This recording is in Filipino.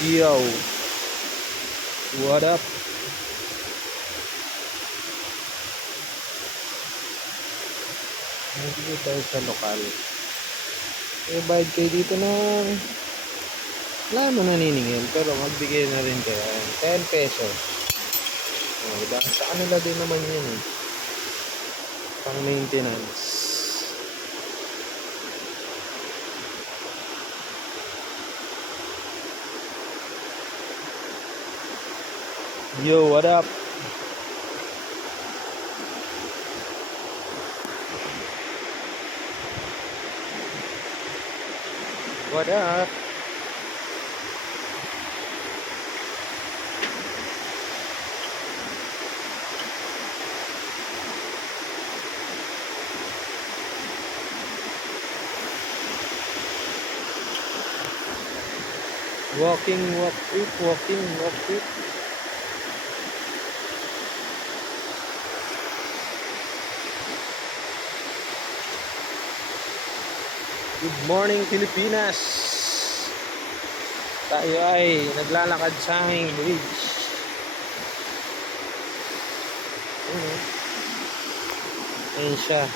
Yo, what up? Nandito tayo sa lokal. Bayad kayo dito ng wala mo naniningil, pero magbigay na rin kayo. 10 pesos. Diba? Sa kanila din naman yun eh. Pang maintenance. Yo, what up? What up? Walking, walk it, walking, walk it. Good morning, Pilipinas! Tayo ay naglalakad sa aming bridge. Ayun siya.